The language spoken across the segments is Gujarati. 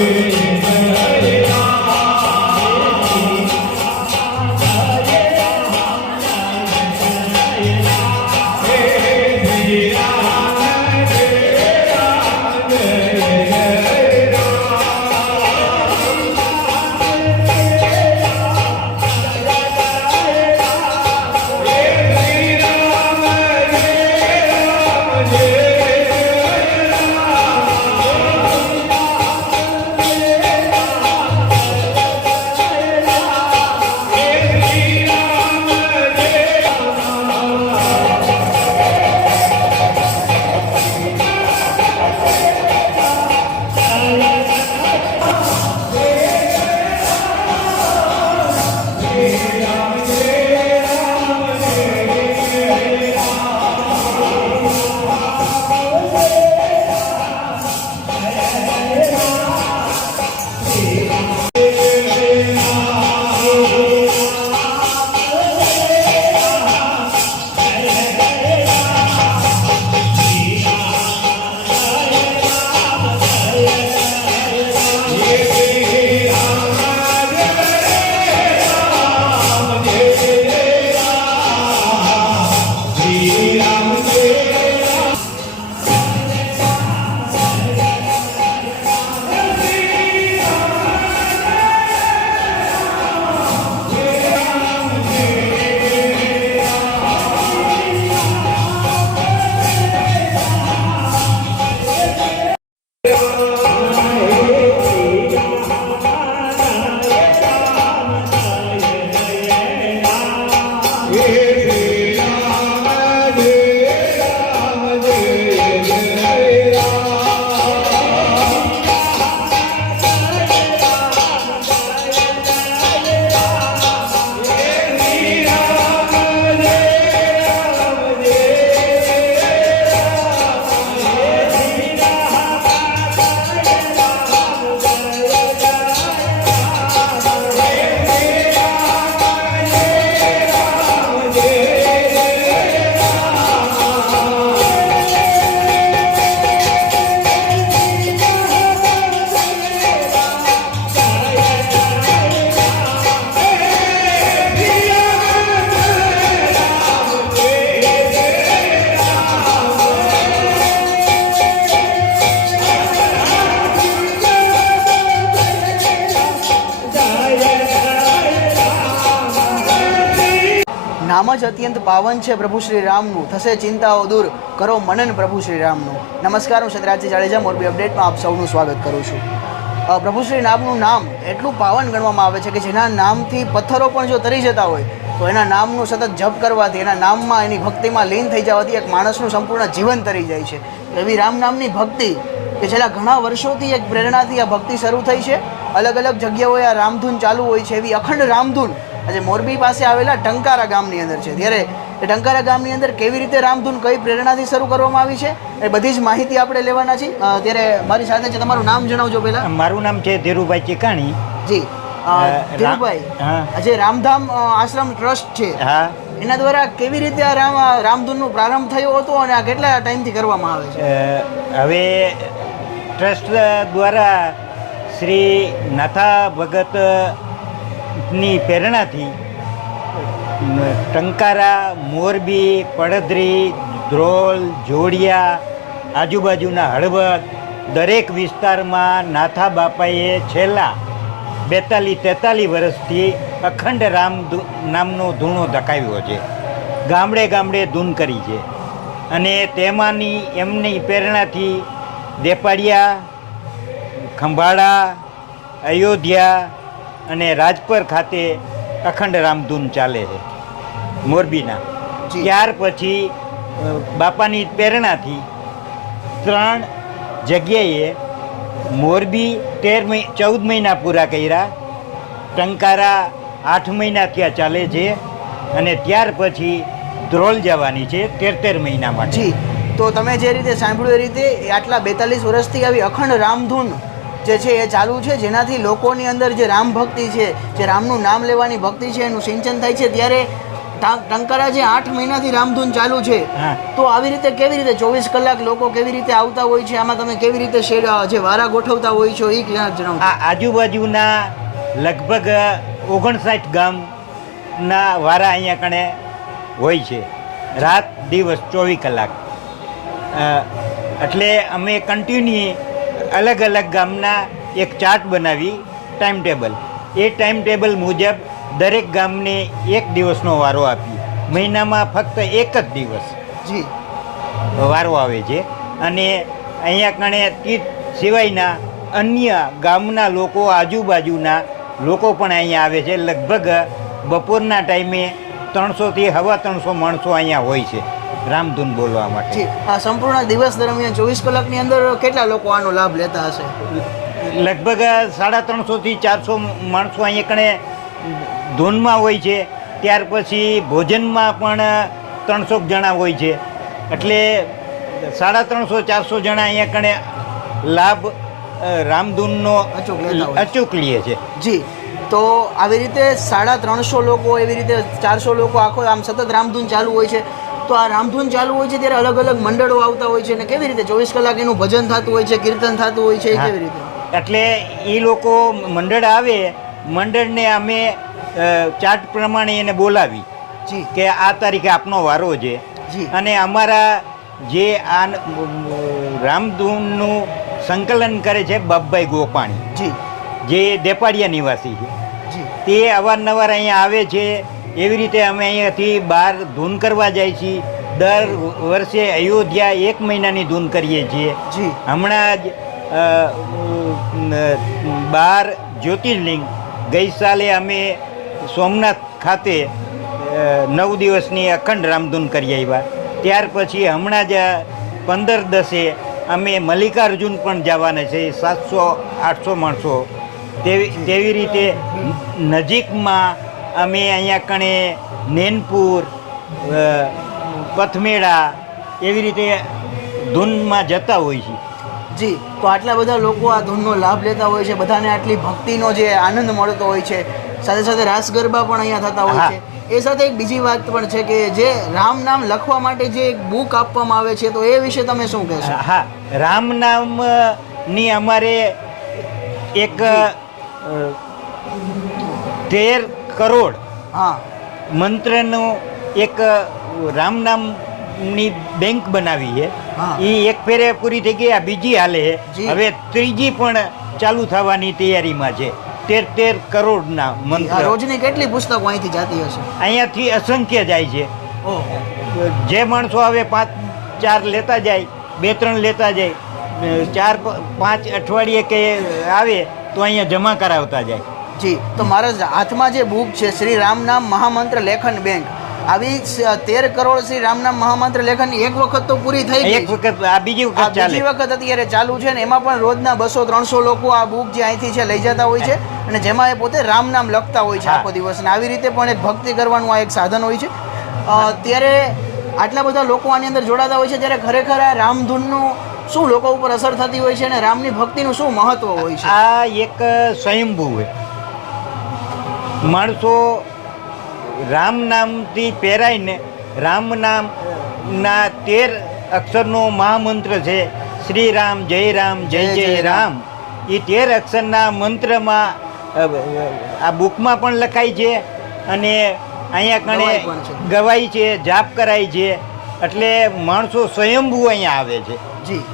Yeah. જ અત્યંત પાવન છે પ્રભુ શ્રી રામનું થશે ચિંતાઓ દૂર. કરો મનન પ્રભુ શ્રી રામનું નમસ્કાર, હું ચંદ્રાજી જાડેજા, મોરબી અપડેટમાં આપ સૌનું સ્વાગત કરું છું. પ્રભુ શ્રી રામનું નામ એટલું પાવન ગણવામાં આવે છે કે જેના નામથી પથ્થરો પણ જો તરી જતા હોય, તો એના નામનું સતત જપ કરવાથી, એના નામમાં એની ભક્તિમાં લીન થઈ જવાથી એક માણસનું સંપૂર્ણ જીવન તરી જાય છે. એવી રામ નામની ભક્તિ કે છેલ્લા ઘણા વર્ષોથી એક પ્રેરણાથી આ ભક્તિ શરૂ થઈ છે. અલગ અલગ જગ્યાઓએ આ રામધૂન ચાલુ હોય છે. એવી અખંડ રામધૂન આજે મોરબી પાસે આવેલા ટંકારા ગામની અંદર છે. ત્યારે એ ટંકારા ગામની અંદર કેવી રીતે રામધૂન કઈ પ્રેરણાથી શરૂ કરવામાં આવી છે એ બધી જ માહિતી આપણે લેવાના છીએ. ત્યારે મારી સાથે છે તમારું નામ જણાવજો પહેલા. મારું નામ છે ધીરુભાઈ ચિકાણી. જી. ધીરુભાઈ. આજે રામધામ આશ્રમ ટ્રસ્ટ છે. હા. એના દ્વારા કેવી રીતે આ રામ રામધૂનનો પ્રારંભ થયો હતો અને આ કેટલા ટાઈમથી કરવામાં આવે છે? હવે ટ્રસ્ટ દ્વારા શ્રી નાથા ભગતની પ્રેરણાથી ટંકારા, મોરબી, પડદરી, ધ્રોલ, જોડિયા, આજુબાજુના હળવદ, દરેક વિસ્તારમાં નાથા બાપાએ છેલ્લા બેતાલીસ તેતાલીસ વર્ષથી અખંડ રામ નામનો ધૂણો ધકાવ્યો છે. ગામડે ગામડે ધૂન કરી છે. અને તેમાંની એમની પ્રેરણાથી દેપાડિયા, ખંભાળા, અયોધ્યા અને રાજપર ખાતે અખંડ રામધૂન ચાલે છે મોરબીના. ત્યાર પછી બાપાની પ્રેરણાથી ત્રણ જગ્યાએ મોરબી તેર મહિ ચૌદ મહિના પૂરા કર્યા. ટંકારા આઠ મહિના ત્યાં ચાલે છે અને ત્યાર પછી ધ્રોલ જવાની છે તેર તેર મહિના માટે. તો તમે જે રીતે સાંભળ્યું એ રીતે આટલા બેતાલીસ વર્ષથી આવી અખંડ રામધૂન જે છે એ ચાલુ છે. જેનાથી લોકોની અંદર જે રામ ભક્તિ છે જે રામનું નામ લેવાની ભક્તિ છે એનું સિંચન થાય છે. ત્યારે ટંકારા જે આઠ મહિનાથી રામધૂન ચાલુ છે હા. તો આવી રીતે કેવી રીતે ચોવીસ કલાક લોકો કેવી રીતે આવતા હોય છે? આમાં તમે કેવી રીતે જે વારા ગોઠવતા હોય છો એ ક્યાં જણાવો આજુબાજુના લગભગ ઓગણસાઠ ગામના વારા અહીંયા કણે હોય છે. રાત દિવસ ચોવીસ કલાક. એટલે અમે કન્ટિન્યુ અલગ અલગ ગામના એક ચાર્ટ બનાવી ટાઈમ ટેબલ એ ટાઈમ ટેબલ મુજબ દરેક ગામને એક દિવસનો વારો આપી મહિનામાં ફક્ત એક જ દિવસ જી. વારો આવે છે. અને અહીંયા કણે તીર્થ સિવાયના અન્ય ગામના લોકો આજુબાજુના લોકો પણ અહીંયા આવે છે. લગભગ બપોરના ટાઈમે ત્રણસોથી હવા ત્રણસો માણસો અહીંયા હોય છે. રામધૂન બોલવા માટે. આ સંપૂર્ણ દિવસ દરમિયાન ચોવીસ કલાકની અંદર કેટલા લોકો આનો લાભ લેતા હશે? લગભગ સાડા ત્રણસોથી ચારસો માણસો અહીંયા કણે ધૂનમાં હોય છે. ત્યાર પછી ભોજનમાં પણ ત્રણસો જણા હોય છે. એટલે સાડા ત્રણસો ચારસો જણા અહીંયા કણે લાભ રામધૂનનો અચૂક લે છે. જી તો આવી રીતે સાડા ત્રણસો લોકો એવી રીતે ચારસો લોકો આખો આમ સતત રામધૂન ચાલુ હોય છે. તો આ રામધૂન ચાલુ હોય છે ત્યારે અલગ અલગ મંડળો આવતા હોય છે અને કેવી રીતે ચોવીસ કલાક એનું ભજન થતું હોય છે કીર્તન થતું હોય છે કેવી રીતે? એટલે એ લોકો મંડળ આવે મંડળને અમે ચાર્ટ પ્રમાણે એને બોલાવી કે આ તારીખે આપનો વારો છે. અને અમારા જે આ ન- રામધૂનનું સંકલન કરે છે બાપભાઈ ગોપાણી. જી. જે દેપાડિયા નિવાસી છે. તે અવારનવાર અહીંયા આવે છે એવી રીતે અમે અહીંયાથી બહાર ધૂન કરવા જાય છીએ. દર વર્ષે અયોધ્યા એક મહિનાની ધૂન કરીએ છીએ. હમણાં જ બાર જ્યોતિર્લિંગ ગઈ સાલે અમે સોમનાથ ખાતે નવ દિવસની અખંડ રામધૂન કરી આવ્યા. ત્યાર પછી હમણાં જ પંદર દસે અમે મલ્લિકાર્જુન પણ જવાના છે સાતસો આઠસો માણસો. તેવી તેવી રીતે નજીકમાં અમે અહીંયા કણે નેનપુર પથમેળા એવી રીતે ધૂનમાં જતા હોય છે જી તો આટલા બધા લોકો આ ધૂનનો લાભ લેતા હોય છે બધાને આટલી ભક્તિનો જે આનંદ મળતો હોય છે સાથે સાથે રાસ ગરબા પણ અહીંયા થતા હોય છે. એ સાથે એક બીજી વાત પણ છે કે જે રામ નામ લખવા માટે જે એક બુક આપવામાં આવે છે તો એ વિશે તમે શું કહેશો? હા રામ નામની અમારે એક તેર કરોડ. હા. મંત્રનો એક રામ નામની બેંક બનાવી છે. એ એક ફેરે પૂરી થઈ ગઈ આ બીજી હાલે હવે ત્રીજી પણ ચાલુ થવાની તૈયારીમાં છે. તેર તેર કરોડના મંત્ર. રોજની કેટલી પુસ્તકો અહીંથી જાતી હશે? અહીંયાથી અસંખ્ય જાય છે. જે માણસો હવે પાંચ ચાર લેતા જાય બે ત્રણ લેતા જાય ચાર પાંચ અઠવાડિયે કે આવે તો અહીંયા જમા કરાવતા જાય. જી તો મારા હાથમાં જે બુક છે શ્રી રામ નામ મહામંત્ર લેખન બેંક. આવી તેર કરોડ શ્રી રામ નામ મહામંત્ર લેખન એક વખત તો પૂરી થઈ ગઈ. એક વખત આ બીજી વખત બીજી વખત અત્યારે ચાલુ છે ને એમાં પણ રોજના બસો ત્રણસો લોકો આ બુક જે અહીંથી છે લઈ જતા હોય છે અને જેમાં એ પોતે રામ નામ લખતા હોય છે આખો દિવસ. અને આવી રીતે પણ એક ભક્તિ કરવાનું આ એક સાધન હોય છે. ત્યારે આટલા બધા લોકો આની અંદર જોડાતા હોય છે ત્યારે ખરેખર આ રામધૂનનું શું લોકો ઉપર અસર થતી હોય છે અને રામની ભક્તિનું શું મહત્વ હોય છે? આ એક સ્વયંભૂ છે માણસો રામ નામથી પહેરાઈને રામ નામના તેર અક્ષરનો મહામંત્ર છે. શ્રી રામ જય રામ જય જય રામ. એ તેર અક્ષરના મંત્રમાં આ બુકમાં પણ લખાય છે અને અહીંયા કણે ગવાય છે. જાપ કરાય છે. એટલે માણસો સ્વયંભૂ અહીંયા આવે છે. જી.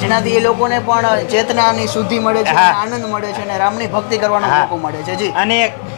જેનાથી એ લોકોને પણ ચેતનાની શુદ્ધિ મળે છે. આનંદ મળે છે અને રામની ભક્તિ કરવાનો હા. મોકો મળે છે. જી. અન-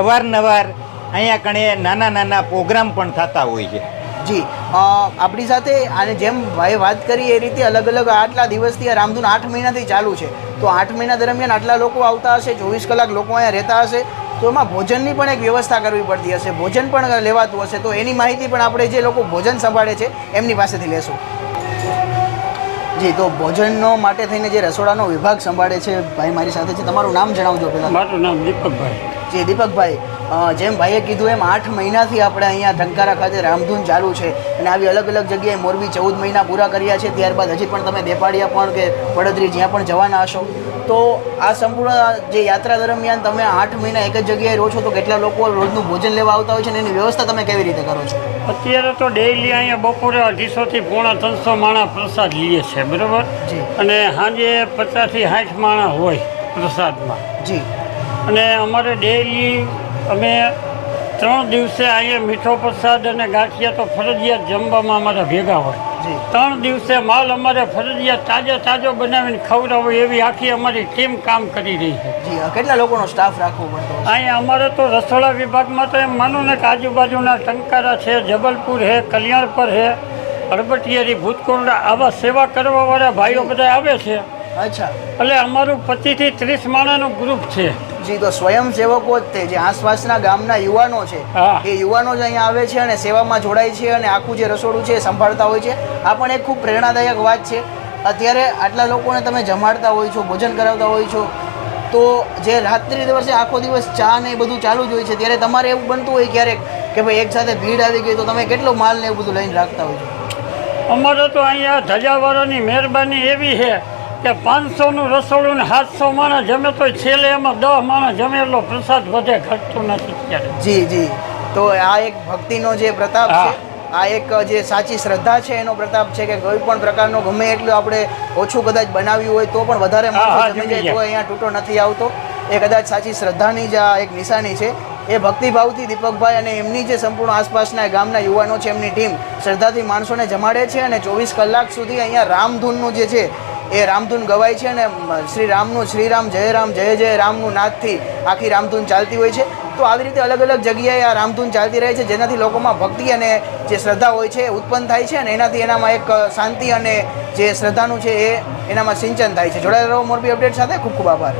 અવારનવાર અહીંયા કણે નાના નાના પ્રોગ્રામ પણ થતા હોય છે. જી આપણી સાથે અને જેમ ભાઈ વાત કરી એ રીતે અલગ અલગ આટલા દિવસથી આ રામધૂન આઠ મહિનાથી ચાલુ છે. તો આઠ મહિના દરમિયાન આટલા લોકો આવતા હશે, ચોવીસ કલાક લોકો અહીંયા રહેતા હશે, તો એમાં ભોજનની પણ એક વ્યવસ્થા કરવી પડતી હશે, ભોજન પણ લેવાતું હશે, તો એની માહિતી પણ આપણે જે લોકો ભોજન સંભાળે છે, એમની પાસેથી લેશું. જી તો ભોજનનો માટે થઈને જે રસોડાનો વિભાગ સંભાળે છે ભાઈ મારી સાથે છે. તમારું નામ જણાવજો પહેલાં. મારું નામ દીપકભાઈ. જી દીપકભાઈ જેમ ભાઈએ કીધું એમ આઠ મહિનાથી આપણે અહીંયા ધંકારા ખાતે રામધૂન ચાલુ છે અને આવી અલગ અલગ જગ્યાએ મોરબી ચૌદ મહિના પૂરા કર્યા છે. ત્યારબાદ હજી પણ તમે દેપાડિયા પણ કે વડોદરી જ્યાં પણ જવાના હશો. તો આ સંપૂર્ણ જે યાત્રા દરમિયાન તમે આઠ મહિના એક જ જગ્યાએ રહો છો તો કેટલા લોકો રોજનું ભોજન લેવા આવતા હોય છે અને એની વ્યવસ્થા તમે કેવી રીતે કરો છો? અત્યારે તો ડેઈલી અહીંયા બપોરે અઢીસોથી પોણા ત્રણસો માણા પ્રસાદ લઈએ છે બરાબર? અને સાંજે પચાસથી સાઠ માણા હોય પ્રસાદમાં. જી. અને અમારે ડેઈલી અમે ત્રણ દિવસે અહીંયા મીઠો પ્રસાદ અને ગાંઠિયા તો ફરજિયાત જમવામાં અમારા ભેગા હોય. ત્રણ દિવસે માલ અમારે ફરજિયાત તાજો તાજો બનાવીને ખવડાવો એવી આખી અમારી ટીમ કામ કરી રહી છે. જી કેટલા લોકોનો સ્ટાફ રાખવો પડતો અહીંયા અમારે તો રસોડા વિભાગમાં તો એમ માનો ને કે આજુબાજુના ટંકારા છે જબલપુર છે કલ્યાણપર છે અડબટિયારી ભૂતકોરડા આવા સેવા કરવાવાળા ભાઈઓ બધા આવે છે. અચ્છા. એટલે અમારું પચીસથી ત્રીસ માણાનું ગ્રુપ છે. જી તો સ્વયંસેવકો જ તે જે આસપાસના ગામના યુવાનો છે એ યુવાનો જ અહીંયા આવે છે અને સેવામાં જોડાય છે અને આખું જે રસોડું છે એ સંભાળતા હોય છે. આ પણ એક ખૂબ પ્રેરણાદાયક વાત છે. અત્યારે આટલા લોકોને તમે જમાડતા હોય છો ભોજન કરાવતા હોય છો તો જે રાત્રિ દિવસે આખો દિવસ ચા ને એ બધું ચાલુ જ હોય છે ત્યારે તમારે એવું બનતું હોય ક્યારેક કે ભાઈ એક સાથે ભીડ આવી ગઈ તો તમે કેટલો માલ ને એવું બધું લઈને રાખતા હોય છો? અમારે તો અહીંયા ધજાવાળાની મહેરબાની એવી છે કે પાંચસોનું રસોડું ને સાતસો માણસ જમે તો છેલ્લે એમાં દસ માણસ જમે એટલો પ્રસાદ વધે ઘટતું નથી ત્યારે જી જી. તો આ એક ભક્તિનો જે પ્રતાપ છે આ એક જે સાચી શ્રદ્ધા છે એનો પ્રતાપ છે કે કોઈ પણ પ્રકારનો ગમે એટલું આપણે ઓછું કદાચ બનાવ્યું હોય તો પણ વધારે માણસો જમી જાય તો અહીંયા તૂટો નથી આવતો. એ કદાચ સાચી શ્રદ્ધાની જ આ એક નિશાની છે. એ ભક્તિભાવથી દીપકભાઈ અને એમની જે સંપૂર્ણ આસપાસના ગામના યુવાનો છે એમની ટીમ શ્રદ્ધાથી માણસોને જમાડે છે અને ચોવીસ કલાક સુધી અહીંયા રામધૂનનું જે છે એ રામધૂન ગવાય છે અને શ્રી રામનું શ્રીરામ જય રામ, જય જય રામનું નાદથી આખી રામધૂન ચાલતી હોય છે. તો આવી રીતે અલગ અલગ જગ્યાએ આ રામધૂન ચાલતી રહે છે, જેનાથી લોકોમાં ભક્તિ અને જે શ્રદ્ધા હોય છે એ ઉત્પન્ન થાય છે અને એનાથી એનામાં એક શાંતિ અને જે શ્રદ્ધાનું છે એ એનામાં સિંચન થાય છે. જોડાયેલા રહો મોરબી અપડેટ સાથે. ખૂબ ખૂબ આભાર.